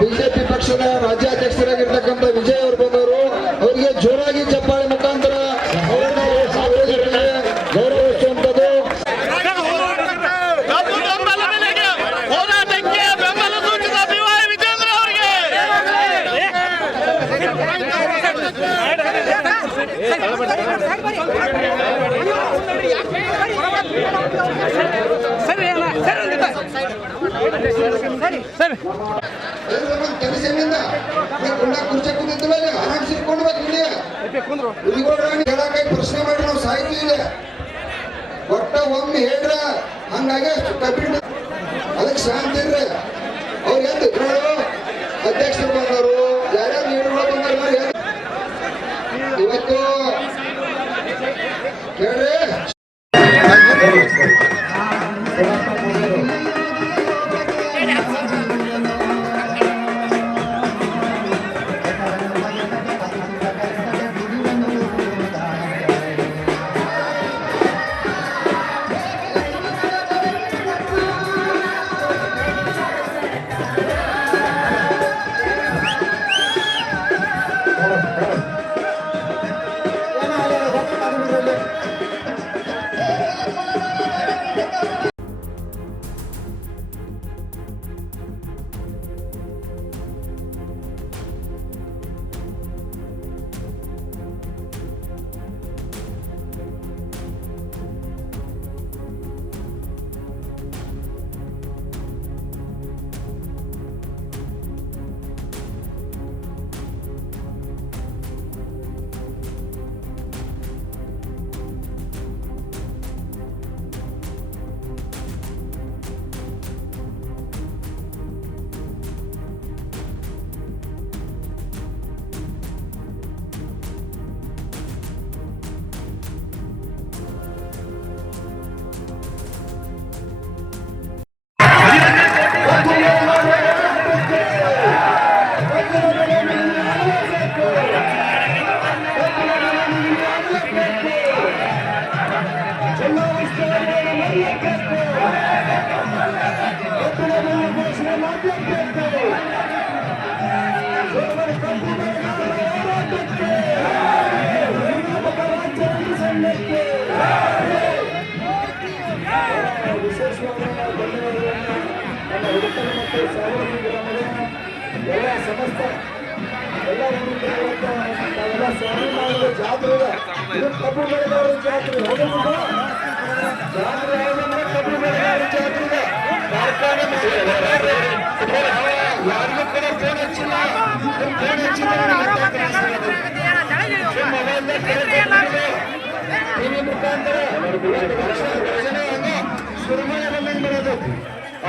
BJP ಪಕ್ಷದ ರಾಜ್ಯಾಧ್ಯಕ್ಷರಾಗಿರ್ತಕ್ಕಂಥ ವಿಜಯ್ ಅವರು ಬಂದವರು. ಅವರಿಗೆ ಜೋರಾಗಿ ಚಪ್ಪಾಳೆ ಮುಖಾಂತರ ಗೌರವಿಸುವಂಥದ್ದು. ಕೆಲಸದಿಂದ ಕುರ್ಚಿ ಕುಂದಿಲ್ಲ ಆರಾಮ್ ಹೇಳಕ ಪ್ರಶ್ನೆ ಮಾಡಿ ನಾವು ಸಾಹಿತ್ಯ ಇಲ್ಲ ಒಟ್ಟ ಒಮ್ಮೆ ಹೇಳ್ರ ಹಂಗಾಗಿ ಕಬ್ಬಿಣ ಅದಕ್ಕೆ ಶಾಂತಿ ಇರ್ರಿ. ಅವ್ರು ಎಂದು ಅಧ್ಯಕ್ಷರು ಬಂದವರು ಯಾರ್ಯಾರು ಲೀಡರ್ಗಳು ಬಂದರು ಇವತ್ತು ಹೇಳ್ರಿ.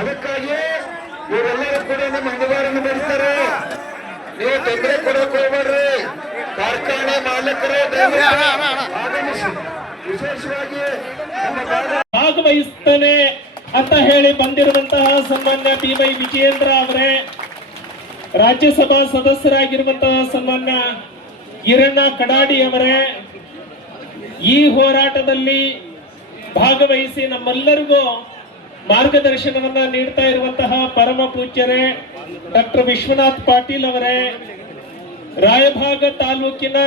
ಅದಕ್ಕಾಗಿ ಇವರೆಲ್ಲರೂ ಕೂಡ ನಮ್ಮ ಅಂಗವಾರನ್ನು ಬೆಳೆಸ್ತಾರೆ. ನೀವು ತೊಂದರೆ ಕೊಡೋಕೆ ಹೋಗ್ಬೇಡ್ರಿ. ಕಾರ್ಖಾನೆ ಮಾಲೀಕರು ಆಗಮಿಸಿ ವಿಶೇಷವಾಗಿ ಭಾಗವಹಿಸುತ್ತಾನೆ ಅಂತ ಹೇಳಿ ಬಂದಿರುವಂತಹ ಸನ್ಮಾನ್ಯ ಟಿ.ವೈ. ವಿಜಯೇಂದ್ರ ಅವರೇ, ರಾಜ್ಯಸಭಾ ಸದಸ್ಯರಾಗಿರುವಂತಹ ಸನ್ಮಾನ್ಯ ಈರಣ್ಣ ಕಡಾಡಿ ಅವರೇ, ಈ ಹೋರಾಟದಲ್ಲಿ ಭಾಗವಹಿಸಿ ನಮ್ಮೆಲ್ಲರಿಗೂ ಮಾರ್ಗದರ್ಶನವನ್ನ ನೀಡ್ತಾ ಇರುವಂತಹ ಪರಮ ಪೂಜ್ಯರೇ ಡಾಕ್ಟರ್ ವಿಶ್ವನಾಥ್ ಪಾಟೀಲ್ ಅವರೇ, ರಾಯಭಾಗ ತಾಲೂಕಿನ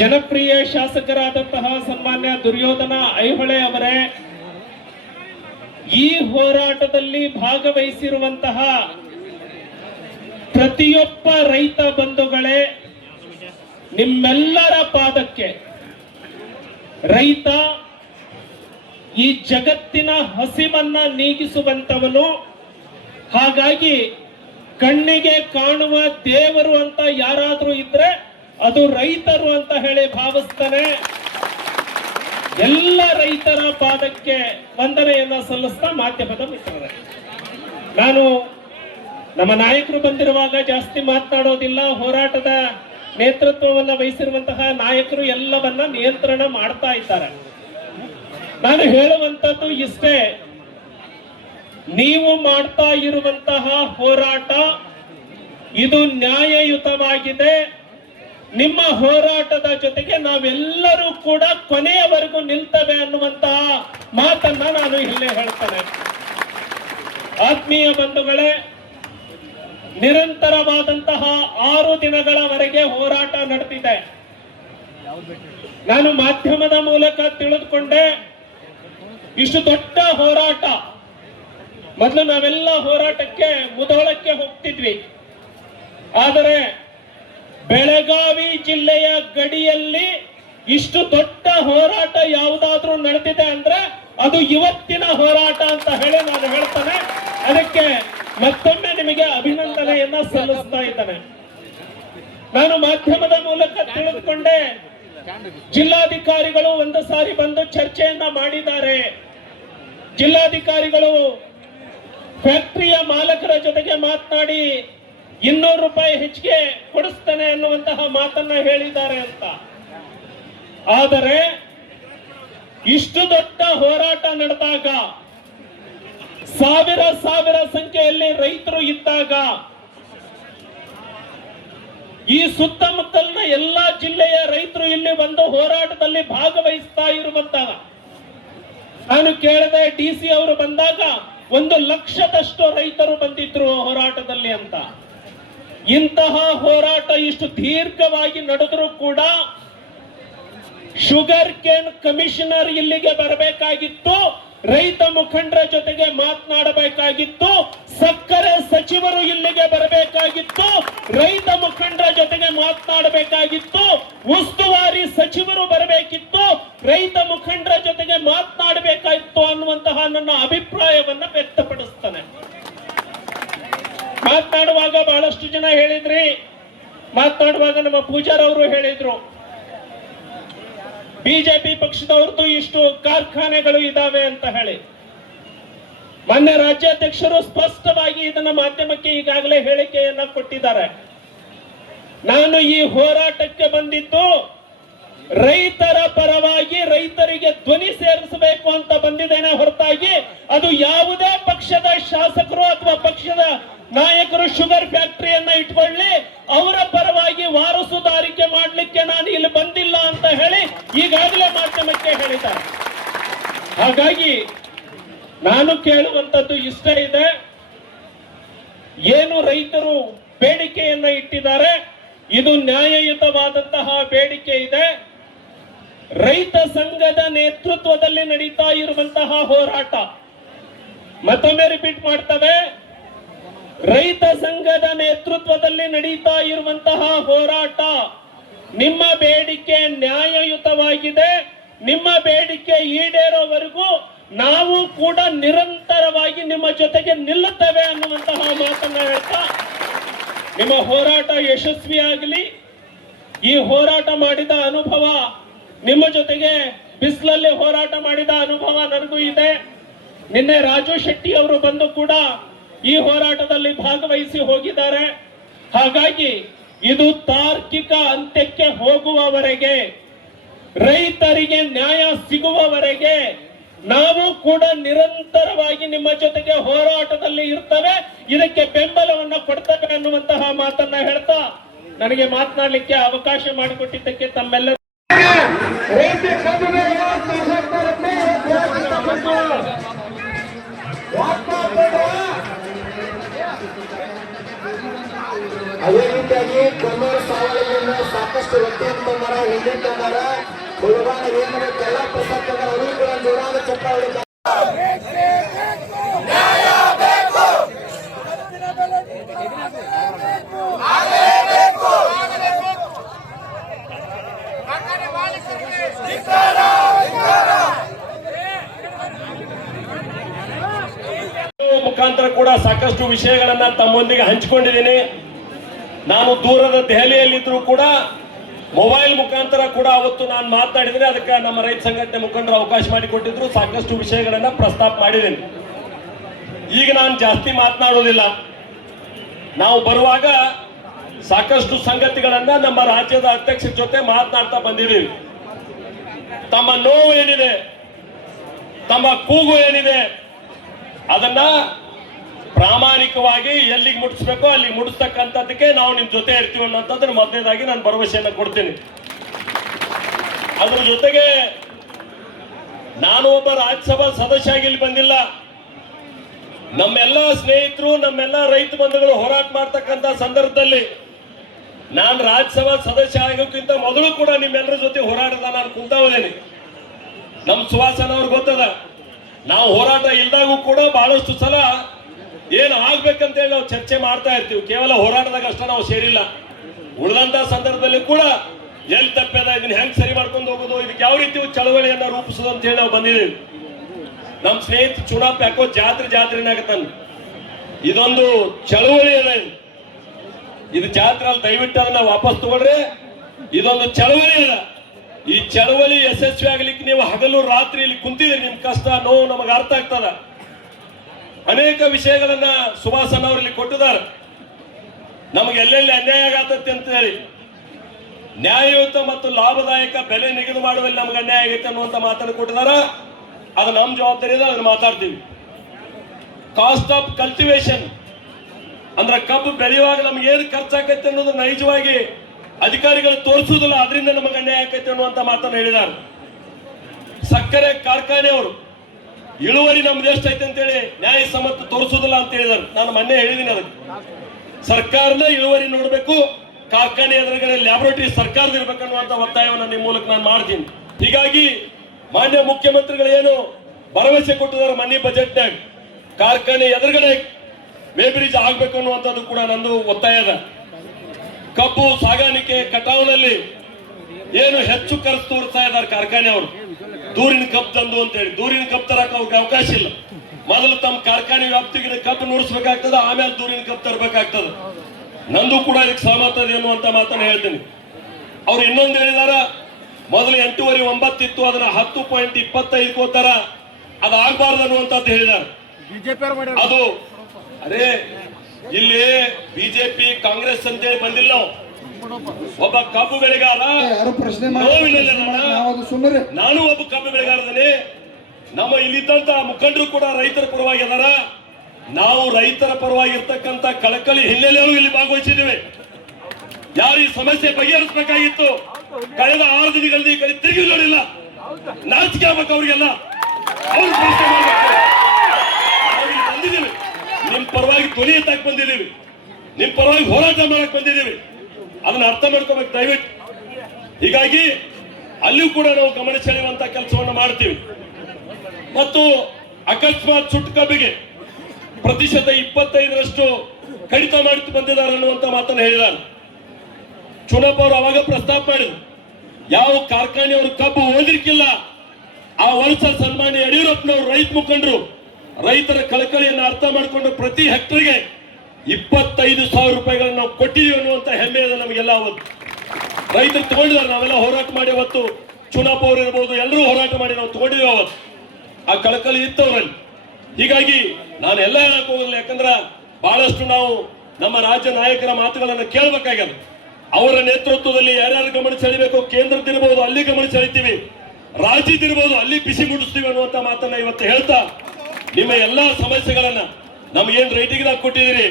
ಜನಪ್ರಿಯ ಶಾಸಕರಾದಂತಹ ಸನ್ಮಾನ್ಯ ದುರ್ಯೋಧನ ಐಹೊಳೆ ಅವರೇ, ಈ ಹೋರಾಟದಲ್ಲಿ ಭಾಗವಹಿಸಿರುವಂತಹ ಪ್ರತಿಯೊಬ್ಬ ರೈತ ಬಂಧುಗಳೇ, ನಿಮ್ಮೆಲ್ಲರ ಪಾದಕ್ಕೆ ರೈತ ಈ ಜಗತ್ತಿನ ಹಸಿವನ್ನ ನೀಗಿಸುವಂತವನು. ಹಾಗಾಗಿ ಕಣ್ಣಿಗೆ ಕಾಣುವ ದೇವರು ಅಂತ ಯಾರಾದ್ರೂ ಇದ್ರೆ ಅದು ರೈತರು ಅಂತ ಹೇಳಿ ಭಾವಿಸ್ತಾನೆ. ಎಲ್ಲ ರೈತರ ಪಾದಕ್ಕೆ ವಂದನೆಯನ್ನ ಸಲ್ಲಿಸ್ತಾ ಮಾಧ್ಯಮದ ಮಿತ್ರರೇ, ನಾನು ನಮ್ಮ ನಾಯಕರು ಬಂದಿರುವಾಗ ಜಾಸ್ತಿ ಮಾತನಾಡೋದಿಲ್ಲ. ಹೋರಾಟದ ನೇತೃತ್ವವನ್ನ ವಹಿಸಿರುವಂತಹ ನಾಯಕರು ಎಲ್ಲವನ್ನ ನಿಯಂತ್ರಣ ಮಾಡ್ತಾ ಇದ್ದಾರೆ. ನಾನು ಹೇಳುವಂತದ್ದು ಇಷ್ಟೇ, ನೀವು ಮಾಡ್ತಾ ಇರುವಂತಹ ಹೋರಾಟ ಇದು ನ್ಯಾಯಯುತವಾಗಿದೆ. ನಿಮ್ಮ ಹೋರಾಟದ ಜೊತೆಗೆ ನಾವೆಲ್ಲರೂ ಕೂಡ ಕೊನೆಯವರೆಗೂ ನಿಲ್ತೇವೆ ಅನ್ನುವಂತಹ ಮಾತನ್ನ ನಾನು ಇಲ್ಲೇ ಹೇಳ್ತೇನೆ. ಆತ್ಮೀಯ ಬಂಧುಗಳೇ, ನಿರಂತರವಾದಂತಹ 6 ದಿನಗಳವರೆಗೆ ಹೋರಾಟ ನಡೆದಿದೆ. ನಾನು ಮಾಧ್ಯಮದ ಮೂಲಕ ತಿಳಿದುಕೊಂಡೆ, ಇಷ್ಟು ದೊಡ್ಡ ಹೋರಾಟ, ಮೊದಲು ನಾವೆಲ್ಲ ಹೋರಾಟಕ್ಕೆ ಮುಧೋಳಕ್ಕೆ ಹೋಗ್ತಿದ್ವಿ. ಆದರೆ ಬೆಳಗಾವಿ ಜಿಲ್ಲೆಯ ಗಡಿಯಲ್ಲಿ ಇಷ್ಟು ದೊಡ್ಡ ಹೋರಾಟ ಯಾವುದಾದ್ರೂ ನಡೆದಿದೆ ಅಂದ್ರೆ ಅದು ಇವತ್ತಿನ ಹೋರಾಟ ಅಂತ ಹೇಳಿ ನಾನು ಹೇಳ್ತೇನೆ. ಅದಕ್ಕೆ ಮತ್ತೊಮ್ಮೆ ನಿಮಗೆ ಅಭಿನಂದನೆಯನ್ನ ಸಲ್ಲಿಸ್ತಾ ಇದ್ದೇನೆ. ನಾನು ಮಾಧ್ಯಮದ ಮೂಲಕ ತಿಳಿದುಕೊಂಡೆ, ಜಿಲ್ಲಾಧಿಕಾರಿಗಳು ಒಂದು ಸಾರಿ ಬಂದು ಚರ್ಚೆಯನ್ನ ಮಾಡಿದ್ದಾರೆ. ಜಿಲ್ಲಾಧಿಕಾರಿಗಳು ಫ್ಯಾಕ್ಟರಿಯ ಮಾಲಕರ ಜೊತೆಗೆ ಮಾತನಾಡಿ 200 ರೂಪಾಯಿ ಹೆಚ್ಚಿಗೆ ಕೊಡಿಸ್ತೇನೆ ಅನ್ನುವಂತಹ ಮಾತನ್ನ ಹೇಳಿದ್ದಾರೆ ಅಂತ. ಆದರೆ ಇಷ್ಟು ದೊಡ್ಡ ಹೋರಾಟ ನಡೆದಾಗ, ಸಾವಿರ ಸಂಖ್ಯೆಯಲ್ಲಿ ರೈತರು ಇದ್ದಾಗ, ಈ ಸುತ್ತಮುತ್ತಲಿನ ಎಲ್ಲಾ ಜಿಲ್ಲೆಯ ರೈತರು ಇಲ್ಲಿ ಬಂದು ಹೋರಾಟದಲ್ಲಿ ಭಾಗವಹಿಸ್ತಾ ಇರುವಂತಹ, ನಾನು ಕೇಳಿದೆ DC ಅವರು ಬಂದಾಗ 1 ಲಕ್ಷದಷ್ಟು ರೈತರು ಬಂದಿದ್ರು ಹೋರಾಟದಲ್ಲಿ ಅಂತ. ಇಂತಹ ಹೋರಾಟ ಇಷ್ಟು ದೀರ್ಘವಾಗಿ ನಡೆದರೂ ಕೂಡ ಶುಗರ್ ಕೇನ್ ಕಮಿಷನರ್ ಇಲ್ಲಿಗೆ ಬರಬೇಕಾಗಿತ್ತು, ರೈತ ಮುಖಂಡರ ಜೊತೆಗೆ ಮಾತನಾಡಬೇಕಾಗಿತ್ತು, ಸಕ್ಕರೆ ಸಚಿವರು ಇಲ್ಲಿಗೆ ಬರಬೇಕಾಗಿತ್ತು, ರೈತ ಮುಖಂಡರ ಜೊತೆಗೆ ಮಾತನಾಡಬೇಕಾಗಿತ್ತು, ಉಸ್ತುವಾರಿ ಸಚಿವರು ಬರಬೇಕಿತ್ತು, ರೈತ ಮುಖಂಡರ ಜೊತೆಗೆ ಮಾತನಾಡಬೇಕಾಗಿತ್ತು ಅನ್ನುವಂತಹ ನನ್ನ ಅಭಿಪ್ರಾಯವನ್ನ ವ್ಯಕ್ತಪಡಿಸ್ತಾನೆ. ಮಾತನಾಡುವಾಗ ಬಹಳಷ್ಟು ಜನ ಹೇಳಿದ್ರಿ, ಮಾತನಾಡುವಾಗ ನಮ್ಮ ಪೂಜಾರ್ ಅವರು ಹೇಳಿದ್ರು, ಬಿಜೆಪಿ ಪಕ್ಷದವ್ರದ್ದು ಇಷ್ಟು ಕಾರ್ಖಾನೆಗಳು ಇದಾವೆ ಅಂತ ಹೇಳಿ. ಮಾನ್ಯ ರಾಜ್ಯಾಧ್ಯಕ್ಷರು ಸ್ಪಷ್ಟವಾಗಿ ಇದನ್ನ ಮಾಧ್ಯಮಕ್ಕೆ ಈಗಾಗಲೇ ಹೇಳಿಕೆಯನ್ನ ಕೊಟ್ಟಿದ್ದಾರೆ. ನಾನು ಈ ಹೋರಾಟಕ್ಕೆ ಬಂದಿದ್ದು ರೈತರ ಪರವಾಗಿ, ರೈತರಿಗೆ ಧ್ವನಿ ಸೇರಿಸಬೇಕು ಅಂತ ಬಂದಿದ್ದೇನೆ ಹೊರತಾಗಿ ಅದು ಯಾವುದೇ ಪಕ್ಷದ ಶಾಸಕರು ಅಥವಾ ಪಕ್ಷದ ನಾಯಕರು ಶುಗರ್ ಫ್ಯಾಕ್ಟರಿಯನ್ನ ಇಟ್ಕೊಳ್ಳಿ, ಅವರ ಪರವಾಗಿ ವಾರಸುದಾರಿಕೆ ಮಾಡಲಿಕ್ಕೆ ನಾನು ಇಲ್ಲಿ ಬಂದಿಲ್ಲ ಅಂತ ಹೇಳಿ ಈಗಾಗಲೇ ಮಾಧ್ಯಮಕ್ಕೆ ಹೇಳಿದ್ದಾರೆ. ಹಾಗಾಗಿ ನಾನು ಕೇಳುವಂತದ್ದು ಇಷ್ಟ ಇದೆ, ಏನು ರೈತರು ಬೇಡಿಕೆಯನ್ನ ಇಟ್ಟಿದ್ದಾರೆ ಇದು ನ್ಯಾಯಯುತವಾದಂತಹ ಬೇಡಿಕೆ ಇದೆ. ರೈತ ಸಂಘದ ನೇತೃತ್ವದಲ್ಲಿ ನಡೀತಾ ಇರುವಂತಹ ಹೋರಾಟ, ಮತ್ತೊಮ್ಮೆ ರಿಪೀಟ್ ಮಾಡ್ತವೆ, ರೈತ ಸಂಘದ ನೇತೃತ್ವದಲ್ಲಿ ನಡೀತಾ ಇರುವಂತಹ ಹೋರಾಟ. ನಿಮ್ಮ ಬೇಡಿಕೆ ನ್ಯಾಯಯುತವಾಗಿದೆ. ನಿಮ್ಮ ಬೇಡಿಕೆ ಈಡೇರೋವರೆಗೂ ನಾವು ಕೂಡ ನಿರಂತರವಾಗಿ ನಿಮ್ಮ ಜೊತೆಗೆ ನಿಲ್ಲುತ್ತೇವೆ ಅನ್ನುವಂತಹ ಮಾತನ್ನ ಹೇಳ್ತಾ, ನಿಮ್ಮ ಹೋರಾಟ ಯಶಸ್ವಿಯಾಗಲಿ. ಈ ಹೋರಾಟ ಮಾಡಿದ ಅನುಭವ, ನಿಮ್ಮ ಜೊತೆಗೆ ಬಿಸಿಲಲ್ಲಿ ಹೋರಾಟ ಮಾಡಿದ ಅನುಭವ ನನಗೂ ಇದೆ. ನಿನ್ನೆ ರಾಜು ಶೆಟ್ಟಿ ಅವರು ಬಂದು ಕೂಡ ಈ ಹೋರಾಟದಲ್ಲಿ ಭಾಗವಹಿಸಿ ಹೋಗಿದ್ದಾರೆ. ಹಾಗಾಗಿ ಇದು ತಾರ್ಕಿಕ ಅಂತ್ಯಕ್ಕೆ ಹೋಗುವವರೆಗೆ, ರೈತರಿಗೆ ನ್ಯಾಯ ಸಿಗುವವರೆಗೆ ನಾವು ಕೂಡ ನಿರಂತರವಾಗಿ ನಿಮ್ಮ ಜೊತೆಗೆ ಹೋರಾಟದಲ್ಲಿ ಇರ್ತೇವೆ, ಇದಕ್ಕೆ ಬೆಂಬಲವನ್ನ ಕೊಡ್ತೇವೆ ಅನ್ನುವಂತಹ ಮಾತನ್ನ ಹೇಳ್ತಾ ನನಗೆ ಮಾತನಾಡಲಿಕ್ಕೆ ಅವಕಾಶ ಮಾಡಿಕೊಟ್ಟಿದ್ದಕ್ಕೆ ತಮ್ಮೆಲ್ಲ ಅದೇ ರೀತಿಯಾಗಿ ಕೊಮ್ಮೂರು ಸಾವಳಿಯನ್ನು ಸಾಕಷ್ಟು ವ್ಯಕ್ತಿಯನ್ನು ತಂದಾರ, ಹಿಂದೆ ತಂದಾರ, ಹುಡುಗಾನ ಏನ ಎಲ್ಲ ಪ್ರಸಾದ ತಂದಾರ, ಅವರು ಕೂಡ ಜೋರಾದ ಚಪ್ಪಾಳೆ. ಮುಖಾಂತರ ಕೂಡ ಸಾಕಷ್ಟು ವಿಷಯಗಳನ್ನ ತಮ್ಮೊಂದಿಗೆ ಹಂಚಿಕೊಂಡಿದ್ದೀನಿ. ನಾನು ದೂರದ ದೆಹಲಿಯಲ್ಲಿದ್ದರೂ ಕೂಡ ಮೊಬೈಲ್ ಮುಖಾಂತರ ಕೂಡ ಅವತ್ತು ನಾನು ಮಾತನಾಡಿದ್ರೆ ಅದಕ್ಕೆ ನಮ್ಮ ರೈತ ಸಂಘಟನೆ ಮುಖಂಡರು ಅವಕಾಶ ಮಾಡಿಕೊಟ್ಟಿದ್ರು. ಸಾಕಷ್ಟು ವಿಷಯಗಳನ್ನ ಪ್ರಸ್ತಾಪ ಮಾಡಿದ್ದೀನಿ. ಈಗ ನಾನು ಜಾಸ್ತಿ ಮಾತನಾಡೋದಿಲ್ಲ. ನಾವು ಬರುವಾಗ ಸಾಕಷ್ಟು ಸಂಗತಿಗಳನ್ನ ನಮ್ಮ ರಾಜ್ಯದ ಅಧ್ಯಕ್ಷರ ಜೊತೆ ಮಾತನಾಡ್ತಾ ಬಂದಿದ್ದೀವಿ. ತಮ್ಮ ನೋವು ಏನಿದೆ, ತಮ್ಮ ಕೂಗು ಏನಿದೆ, ಅದನ್ನ ಪ್ರಾಮಾಣಿಕವಾಗಿ ಎಲ್ಲಿಗೆ ಮುಟ್ಟಿಸ್ಬೇಕೋ ಅಲ್ಲಿಗೆ ಮುಟ್ಟಿಸ್ತಕ್ಕಂಥದ್ದಕ್ಕೆ ನಾವು ನಿಮ್ ಜೊತೆ ಇರ್ತೀವಿ ಅನ್ನೋಂಥದ್ದನ್ನು ಮೊದಲನೇದಾಗಿ ನಾನು ಭರವಸೆಯನ್ನು ಕೊಡ್ತೀನಿ. ಅದ್ರ ಜೊತೆಗೆ ನಾನು ಒಬ್ಬ ರಾಜ್ಯಸಭಾ ಸದಸ್ಯ ಆಗಿ ಇಲ್ಲಿ ಬಂದಿಲ್ಲ. ನಮ್ಮೆಲ್ಲ ಸ್ನೇಹಿತರು, ನಮ್ಮೆಲ್ಲ ರೈತ ಬಂಧುಗಳು ಹೋರಾಟ ಮಾಡ್ತಕ್ಕಂಥ ಸಂದರ್ಭದಲ್ಲಿ ನಾನು ರಾಜ್ಯಸಭಾ ಸದಸ್ಯ ಆಗೋಕ್ಕಿಂತ ಮೊದಲು ಕೂಡ ನಿಮ್ಮೆಲ್ಲರ ಜೊತೆ ಹೋರಾಟದ ನಾನು ಕುಂತಾವದೇನೆ. ನಮ್ ಸುವಾಸನ ಅವ್ರಿಗೆ ಗೊತ್ತದ, ನಾವು ಹೋರಾಟ ಇಲ್ದಾಗೂ ಕೂಡ ಬಹಳಷ್ಟು ಸಲ ಏನು ಆಗ್ಬೇಕಂತ ಹೇಳಿ ನಾವು ಚರ್ಚೆ ಮಾಡ್ತಾ ಇರ್ತೀವಿ. ಕೇವಲ ಹೋರಾಟದಾಗ ಅಷ್ಟ ನಾವು ಸೇರಿಲ್ಲ. ಉಳಿದಂತ ಸಂದರ್ಭದಲ್ಲಿ ಕೂಡ ಎಲ್ಲಿ ತಪ್ಪದ, ಇದನ್ನ ಹೆಂಗ್ ಸರಿ ಮಾಡ್ಕೊಂಡು ಹೋಗೋದು, ಇದಕ್ಕೆ ಯಾವ ರೀತಿ ಚಳವಳಿಯನ್ನ ರೂಪಿಸೋದು ಅಂತ ಹೇಳಿ ನಾವು ಬಂದಿದ್ದೀವಿ. ನಮ್ ಸ್ನೇಹಿತ ಚುನಾಪ್ ಯಾಕೋ ಜಾತ್ರೆನಾಗತ್ತಾನ. ಇದೊಂದು ಚಳವಳಿ ಅದ. ಇದು ಜಾತ್ರೆ ಅಲ್ಲಿ ದಯವಿಟ್ಟು ಅದನ್ನ ವಾಪಸ್ ತಗೊಳ್ರಿ. ಇದೊಂದು ಚಳವಳಿ ಅದ. ಈ ಚಳವಳಿ ಯಶಸ್ವಿ ಆಗ್ಲಿಕ್ಕೆ ನೀವು ಹಗಲು ರಾತ್ರಿ ಇಲ್ಲಿ ಕುಂತಿದ್ದೀರಿ. ನಿಮ್ ಕಷ್ಟ ನೋವು ನಮಗೆ ಅರ್ಥ ಆಗ್ತದ. ಅನೇಕ ವಿಷಯಗಳನ್ನ ಸುಭಾಸನ್ ಅವರು ಇಲ್ಲಿ ಕೊಟ್ಟಿದ್ದಾರೆ. ನಮಗೆ ಎಲ್ಲೆಲ್ಲಿ ಅನ್ಯಾಯ ಆಗತ್ತೆ ಅಂತ ಹೇಳಿ, ನ್ಯಾಯಯುತ ಮತ್ತು ಲಾಭದಾಯಕ ಬೆಲೆ ನಿಗದಿ ಮಾಡುವಲ್ಲಿ ನಮ್ಗೆ ಅನ್ಯಾಯ ಆಗೈತೆ ಅನ್ನುವಂತ ಮಾತನ್ನು ಕೊಟ್ಟಿದಾರ. ಅದು ನಮ್ಮ ಜವಾಬ್ದಾರಿ ಇದೆ, ಅದನ್ನ ಮಾತಾಡ್ತೀವಿ. ಕಾಸ್ಟ್ ಆಫ್ ಕಲ್ಟಿವೇಶನ್ ಅಂದ್ರೆ ಕಬ್ಬು ಬೆಳೆಯುವಾಗ ನಮ್ಗೆ ಏನು ಖರ್ಚಾಗತ್ತೆ ಅನ್ನೋದು ನೈಜವಾಗಿ ಅಧಿಕಾರಿಗಳು ತೋರಿಸುವುದಿಲ್ಲ, ಅದರಿಂದ ನಮಗೆ ಅನ್ಯಾಯ ಆಕೈತೆ ಅನ್ನುವಂತ ಮಾತನ್ನು ಹೇಳಿದ್ದಾರೆ. ಸಕ್ಕರೆ ಕಾರ್ಖಾನೆಯವರು ಇಳುವರಿ ನಮ್ದು ಎಷ್ಟೈತೆ ಅಂತೇಳಿ ನ್ಯಾಯಸಮ್ಮತ ತೋರಿಸುವುದಿಲ್ಲ ಅಂತ ಹೇಳಿದ್ದಾರೆ. ನಾನು ಮೊನ್ನೆ ಹೇಳಿದ್ದೀನಿ, ಅದಕ್ಕೆ ಸರ್ಕಾರನ ಇಳುವರಿ ನೋಡಬೇಕು, ಕಾರ್ಖಾನೆ ಎದುರುಗಡೆ ಲ್ಯಾಬೊರೇಟರಿ ಸರ್ಕಾರದ ಇರ್ಬೇಕನ್ನುವಂತ ಒತ್ತಾಯವನ್ನು ನಿಮ್ಮ ಮೂಲಕ ನಾನು ಮಾಡ್ತೀನಿ. ಹೀಗಾಗಿ ಮಾನ್ಯ ಮುಖ್ಯಮಂತ್ರಿಗಳು ಏನು ಭರವಸೆ ಕೊಟ್ಟಿದ್ದಾರೆ ಮನಿ ಬಜೆಟ್ನಾಗ, ಕಾರ್ಖಾನೆ ಎದುರುಗಡೆ ವೇ ಬ್ರಿಡ್ಜ್ ಆಗ್ಬೇಕು ಅನ್ನುವಂಥದ್ದು ಕೂಡ ನಂದು ಒತ್ತಾಯ ಅದ. ಕಬ್ಬು ಸಾಗಾಣಿಕೆ ಕಟಾವಿನಲ್ಲಿ ಏನು ಹೆಚ್ಚು ಖರ್ಚು ತೋರಿಸ್ತಾ ಇದ್ದಾರೆ ಕಾರ್ಖಾನೆ ಅವರು, ದೂರಿನ ಕಬ್ಬು ತಂದು ಅಂತ ಹೇಳಿ. ದೂರಿನ ಕಬ್ಬು ತರಕ ಅವ್ರಿಗೆ ಅವಕಾಶ ಇಲ್ಲ. ಮೊದಲು ತಮ್ಮ ಕಾರ್ಖಾನೆ ವ್ಯಾಪ್ತಿಗೆ ಕಬ್ಬು ನುಡಿಸ್ಬೇಕಾಗ್ತದೆ, ಆಮೇಲೆ ದೂರಿನ ಕಬ್ಬು ತರಬೇಕಾಗ್ತದೆ. ನಂದು ಕೂಡ ಇದಕ್ಕೆ ಸಹಮತ ಇದೆ ಅನ್ನುವಂತ ಮಾತನ್ನು ಹೇಳ್ತೀನಿ. ಅವ್ರು ಇನ್ನೊಂದು ಹೇಳಿದಾರ, ಮೊದಲು 8.9 ಇತ್ತು, ಅದನ್ನ 10.25 ಹೋತಾರ, ಅದು ಆಗ್ಬಾರ್ದು ಅನ್ನುವಂಥದ್ದು ಹೇಳಿದಾರೆ. ಅದು ಅದೇ ಇಲ್ಲಿ ಬಿಜೆಪಿ ಕಾಂಗ್ರೆಸ್ ಅಂತೇಳಿ ಬಂದಿಲ್ಲ. ಒಬ್ಬ ಕಬ್ಬು ಬೆಳೆಗಾರ, ನಾನು ಒಬ್ಬ ಕಬ್ಬು ಬೆಳೆಗಾರದಲ್ಲಿ. ನಮ್ಮ ಇಲ್ಲಿದ್ದಂತ ಮುಖಂಡರು ಕೂಡ ರೈತರ ಪರವಾಗಿ ಅದಾರ. ನಾವು ರೈತರ ಪರವಾಗಿ ಇರ್ತಕ್ಕಂಥ ಕಳಕಳಿ ಹಿನ್ನೆಲೆಯೂ ಇಲ್ಲಿ ಭಾಗವಹಿಸಿದ್ದೇವೆ. ಯಾರು ಈ ಸಮಸ್ಯೆ ಬಗೆಹರಿಸಬೇಕಾಗಿತ್ತು, ಕಳೆದ 6 ದಿನಗಳಲ್ಲಿ ಈ ಕಡೆ ತಿರುಗಿ ನೋಡಿಲ್ಲ. ನಾಚಿಕೆ ಆಗ್ಬೇಕು ಅವ್ರಿಗೆಲ್ಲ. ಅವ್ರು ಪ್ರಶ್ನೆ ಮಾಡ್ಬೇಕು. ನಾವು ಬಂದಿದ್ದೇವೆ, ನಿಮ್ ಪರವಾಗಿ ಧ್ವನಿ ಎತ್ತಾಕ್ ಬಂದಿದ್ದೀವಿ, ನಿಮ್ ಪರವಾಗಿ ಹೋರಾಟ ಮಾಡಕ್ ಬಂದಿದ್ದೀವಿ. ಅದನ್ನ ಅರ್ಥ ಮಾಡ್ಕೋಬೇಕು ದಯವಿಟ್ಟು. ಹೀಗಾಗಿ ಅಲ್ಲಿಯೂ ಕೂಡ ನಾವು ಗಮನ ಸೆಳೆಯುವಂತ ಕೆಲಸವನ್ನು ಮಾಡ್ತೀವಿ. ಮತ್ತು ಅಕಸ್ಮಾತ್ ಸುಟ್ಟು ಕಬ್ಬಿಗೆ ಪ್ರತಿಶತ 25% ಕಡಿತ ಮಾಡುತ್ತಾ ಬಂದಿದ್ದಾರೆ ಅನ್ನುವಂತ ಮಾತನ್ನು ಹೇಳಿದ್ದಾರೆ. ಚುನಾಪ್ ಅವರು ಅವಾಗ ಪ್ರಸ್ತಾಪ ಮಾಡಿದ್ರು, ಯಾವ ಕಾರ್ಖಾನೆಯವರು ಕಬ್ಬು ಓದಿರ್ಕಿಲ್ಲ ಆ ವರ್ಷ ಸನ್ಮಾನ್ಯ ಯಡಿಯೂರಪ್ಪನವರು ರೈತ ಮುಖಂಡರು ರೈತರ ಕಳಕಳಿಯನ್ನು ಅರ್ಥ ಮಾಡಿಕೊಂಡು ಪ್ರತಿ ಹೆಕ್ಟರ್ಗೆ 25,000 ರೂಪಾಯಿಗಳನ್ನು ನಾವು ಕೊಟ್ಟಿದ್ದೀವಿ ಅನ್ನುವಂತ ಹೆಮ್ಮೆ ಇದೆ ನಮಗೆಲ್ಲ. ಅವತ್ತು ರೈತರು ತಗೊಂಡಿದ್ದಾರೆ, ನಾವೆಲ್ಲ ಹೋರಾಟ ಮಾಡಿ ಅವತ್ತು ಚುನಾಪ್ ಅವರು ಇರ್ಬೋದು, ಎಲ್ಲರೂ ಹೋರಾಟ ಮಾಡಿ ನಾವು ತಗೊಂಡಿದ್ದೀವಿ. ಅವತ್ತು ಆ ಕಳಕಳಿ ಇತ್ತವರಲ್ಲಿ. ಹೀಗಾಗಿ ನಾನು ಎಲ್ಲ ಹೇಳಕ್ ಹೋಗೋದಿಲ್ಲ, ಯಾಕಂದ್ರೆ ಬಹಳಷ್ಟು ನಾವು ನಮ್ಮ ರಾಜ್ಯ ನಾಯಕರ ಮಾತುಗಳನ್ನು ಕೇಳಬೇಕಾಗ್ಯದ. ಅವರ ನೇತೃತ್ವದಲ್ಲಿ ಯಾರ್ಯಾರು ಗಮನ ಸೆಳಿಬೇಕು, ಕೇಂದ್ರದಿರ್ಬೋದು ಅಲ್ಲಿ ಗಮನ ಸೆಳಿತೀವಿ, ರಾಜ್ಯದಿರ್ಬೋದು ಅಲ್ಲಿ ಬಿಸಿ ಮುಟ್ಟಿಸ್ತೀವಿ ಅನ್ನುವಂತ ಮಾತನ್ನ ಇವತ್ತು ಹೇಳ್ತಾ, ನಿಮ್ಮ ಎಲ್ಲಾ ಸಮಸ್ಯೆಗಳನ್ನ ನಮ್ಗೇನ್ ರೈಟಿಂಗ್ ಕೊಟ್ಟಿದ್ದೀರಿ,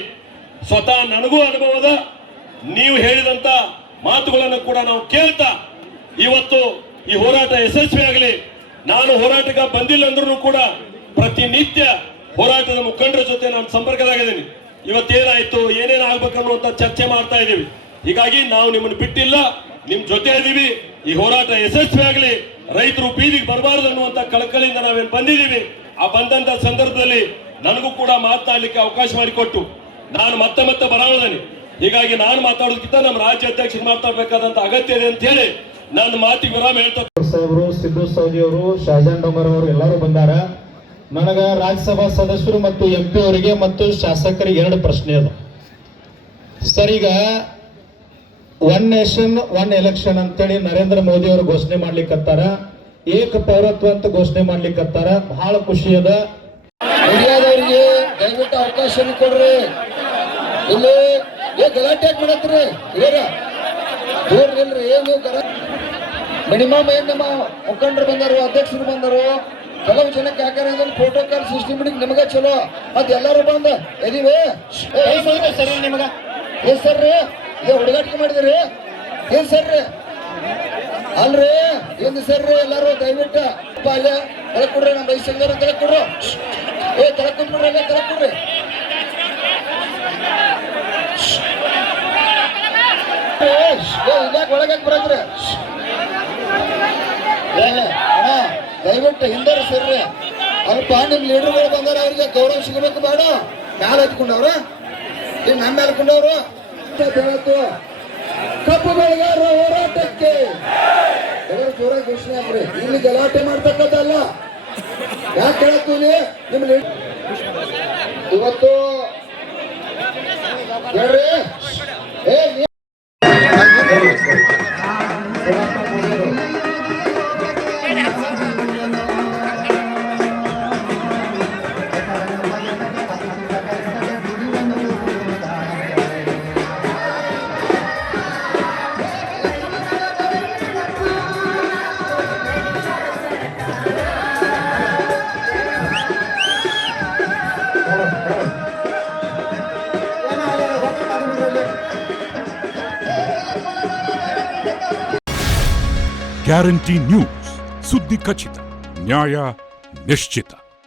ಸ್ವತಃ ನನಗೂ ಅನುಭವದ, ನೀವು ಹೇಳಿದಂತ ಮಾತುಗಳನ್ನು ಕೂಡ ನಾವು ಕೇಳ್ತಾ ಇವತ್ತು ಈ ಹೋರಾಟ ಯಶಸ್ವಿ ಆಗಲಿ. ನಾನು ಹೋರಾಟಕ್ಕೆ ಬಂದಿಲ್ಲ ಅಂದ್ರೂ ಕೂಡ ಪ್ರತಿನಿತ್ಯ ಹೋರಾಟದ ಮುಖಂಡರ ಜೊತೆ ನಾನು ಸಂಪರ್ಕದಾಗಿದ್ದೀನಿ. ಇವತ್ತೇನಾಯ್ತು, ಏನೇನು ಆಗ್ಬೇಕನ್ನುವಂತ ಚರ್ಚೆ ಮಾಡ್ತಾ ಇದ್ದೀವಿ. ಹೀಗಾಗಿ ನಾವು ನಿಮ್ಮನ್ನು ಬಿಟ್ಟಿಲ್ಲ, ನಿಮ್ ಜೊತೆ ಇದೀವಿ. ಈ ಹೋರಾಟ ಯಶಸ್ವಿ ಆಗಲಿ, ರೈತರು ಬೀದಿಗೆ ಬರಬಾರದು ಅನ್ನುವಂತ ಕಳಕಳಿಯಿಂದ ನಾವೇನು ಬಂದಿದ್ದೀವಿ. ಆ ಬಂದಂತ ಸಂದರ್ಭದಲ್ಲಿ ನನಗೂ ಕೂಡ ಮಾತನಾಡಲಿಕ್ಕೆ ಅವಕಾಶ ಮಾಡಿಕೊಟ್ಟು ನಾನು ಮತ್ತೆ ಬರಾವಣೆ. ಹೀಗಾಗಿ ನಾನು ಮಾತಾಡೋದಕ್ಕಿಂತ ನಮ್ಮ ರಾಜ್ಯ ಅಧ್ಯಕ್ಷರು ಮಾತಾಡಬೇಕಾದಂತ ಅಗತ್ಯ ಇದೆ ಅಂತ ಹೇಳಿ ನನ್ನ ಮಾತಿಗೆ ವಿರಾಮ ಹೇಳ್ತಾ ಸಾಹೇಬರು, ಸಿದ್ದು ಸೌದಿ ಅವರು, ಶಹಜಾನ್ ಡೊಂಗರ್ ಅವರು ಎಲ್ಲರೂ ಬಂದಾರ. ನನಗ ರಾಜ್ಯಸಭಾ ಸದಸ್ಯರು ಮತ್ತು MP ಅವರಿಗೆ ಮತ್ತು ಶಾಸಕರಿಗೆ 2 ಪ್ರಶ್ನೆ ಅದು. ಸರ್, ಈಗ 1 ನೇಷನ್ 1 ಎಲೆಕ್ಷನ್ ಅಂತೇಳಿ ನರೇಂದ್ರ ಮೋದಿ ಅವರು ಘೋಷಣೆ ಮಾಡ್ಲಿಕ್ಕತ್ತಾರ, ಏಕ ಪೌರತ್ವ ಅಂತ ಘೋಷಣೆ ಮಾಡ್ಲಿಕ್ಕತ್ತಾರ. ಬಹಳ ಖುಷಿ ಅದ. ಮೀಡಿಯಾದವರಿಗೆ ದಯವಿಟ್ಟು ಅವಕಾಶ ಕೊಡ್ರಿ. ಇಲ್ಲಿ ಗಲಾಟೆ ಯಾಕೆ ಮಾಡತ್ರಿ? ದೂರ ನಿಲ್ರಿ. ಏನು ಮಿನಿಮಮ್ ಏನ್ ನಮ್ಮ ಮುಖಂಡರು ಬಂದರು, ಅಧ್ಯಕ್ಷರು ಬಂದರು, ಕೆಲವು ಜನಕ್ಕೆ ಯಾಕಂದ್ರೆ ಇದನ್ನು ಪ್ರೋಟೋಕಾಲ್ ಸಿಸ್ಟಮ್ ನಿಮಗ ಚಲೋ, ಮತ್ತೆ ಎಲ್ಲರೂ ಬಂದ ಎದಿವೆ ಸರಿ ನಿಮಗ ಏನ್ ಸರ್ರಿ ಇದೇ ಹುಡುಗಾಟಿಕೆ ಮಾಡಿದ್ರಿ? ಏನ್ ಸರ್ರಿ ಅಲ್ರಿ ಏನು ಸರ್ರಿ? ಎಲ್ಲಾರು ದಯವಿಟ್ಟು ಅಲ್ಲೇ ತೆಳಕ್ ಕೊಡ್ರಿ, ನಮ್ಮ ರೈತರು ತೆಳಕ್ ಕೊಡ್ರು. ತೆಳಕ್ ಕುಂದ್ಬಿಡ್ರಿ, ಅಲ್ಲೇ ತೆಳಕ್ ಕೊಡ್ರಿ. ಇಲ್ಲಾಕ ಒಳಗಾಕ್ ಬರದ್ರಿ. ದಯವಿಟ್ಟು ಹಿಂದರ್ ಸರ್ರಿ. ಅಲ್ಪ ನಿಮ್ ಲೀಡರ್ಗಳು ಬಂದಾರ, ಅವ್ರಿಗೆ ಗೌರವ ಸಿಗಬೇಕು ಬೇಡ? ಮ್ಯಾಲ ಹತ್ಕೊಂಡವ್ರ ನಮ್ಮ ಮ್ಯಾಲ ಹತ್ಕೊಂಡವ್ರು. ಕಬ್ಬು ಬೆಳೆಗಾರರ ಹೋರಾಟಕ್ಕೆ ಜೋರ ಘೋಷಣೆ ಆಗ್ರಿ. ಇಲ್ಲಿ ಗಲಾಟೆ ಮಾಡ್ತಕ್ಕದ್ದಲ್ಲ. ಯಾಕೆ ಹೇಳ್ತೀವಿ ನಿಮ್ ಇವತ್ತು ಹೇಳ್ರಿ. ಗ್ಯಾರಂಟಿ ನ್ಯೂಸ್, ಸುದ್ದಿ ಖಚಿತ, ನ್ಯಾಯ ನಿಶ್ಚಿತ.